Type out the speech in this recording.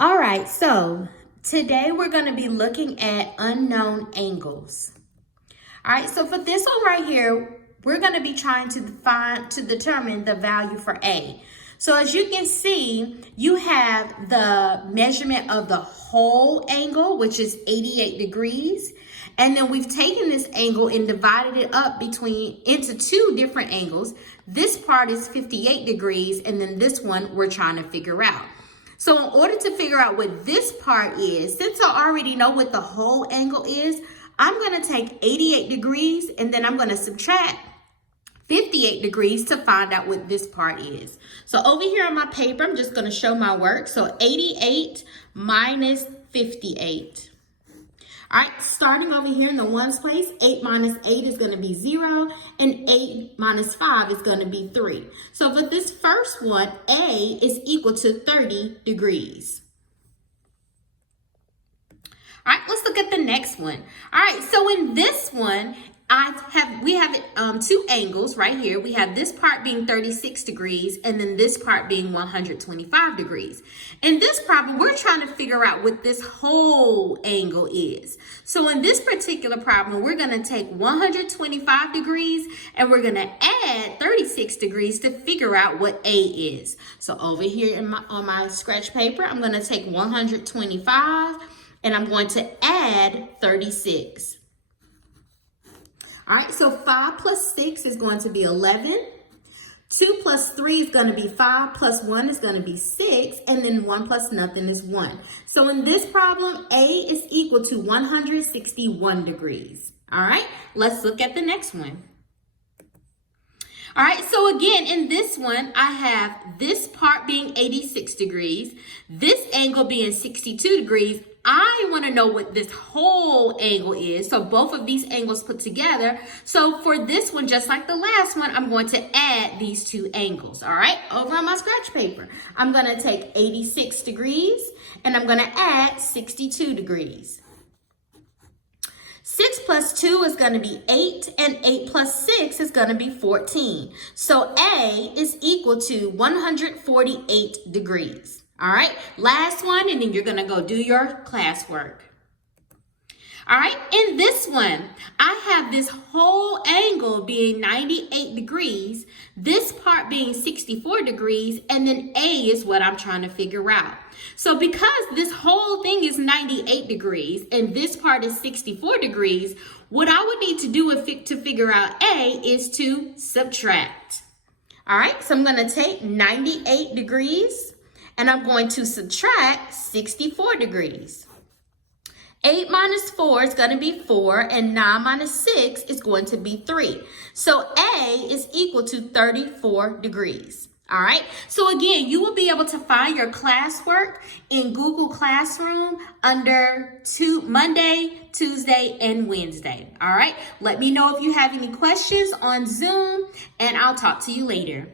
All right, so today we're going to be looking at unknown angles. All right, so for this one right here, we're going to be trying to determine the value for A. So as you can see, you have the measurement of the whole angle, which is 88 degrees. And then we've taken this angle and divided it up into two different angles. This part is 58 degrees, and then this one we're trying to figure out. So in order to figure out what this part is, since I already know what the whole angle is, I'm going to take 88 degrees and then I'm going to subtract 58 degrees to find out what this part is. So over here on my paper, I'm just going to show my work. So 88 minus 58. All right, starting over here in the ones place, 8 minus 8 is going to be 0, and 8 minus 5 is going to be 3. So for this first one, A is equal to 30 degrees. All right, let's look at the next one. All right, so in this one, we have two angles right here. We have this part being 36 degrees and then this part being 125 degrees. In this problem, we're trying to figure out what this whole angle is. So in this particular problem, we're going to take 125 degrees and we're going to add 36 degrees to figure out what A is. So over here on my scratch paper, I'm going to take 125 and I'm going to add 36. All right, so 5 plus 6 is going to be 11. 2 plus 3 is going to be 5, plus 1 is going to be 6, and then 1 plus nothing is 1. So in this problem, A is equal to 161 degrees. All right, let's look at the next one. All right, so again, in this one, I have this part being 86 degrees, this angle being 62 degrees. I want to know what this whole angle is. So both of these angles put together. So for this one, just like the last one, I'm going to add these two angles. All right, over on my scratch paper, I'm going to take 86 degrees and I'm going to add 62 degrees. 6 plus 2 is going to be 8, and 8 plus 6 is going to be 14. So A is equal to 148 degrees. All right, last one, and then you're going to go do your classwork. All right, in this one, I have this whole angle being 98 degrees, this part being 64 degrees, and then A is what I'm trying to figure out. So because this whole thing is 98 degrees and this part is 64 degrees, what I would need to do to figure out A is to subtract. All right, so I'm going to take 98 degrees and I'm going to subtract 64 degrees. 8 minus 4 is going to be 4, and 9 minus 6 is going to be 3. So A is equal to 34 degrees. All right, so again, you will be able to find your classwork in Google Classroom under Monday, Tuesday, and Wednesday. All right, let me know if you have any questions on Zoom, and I'll talk to you later.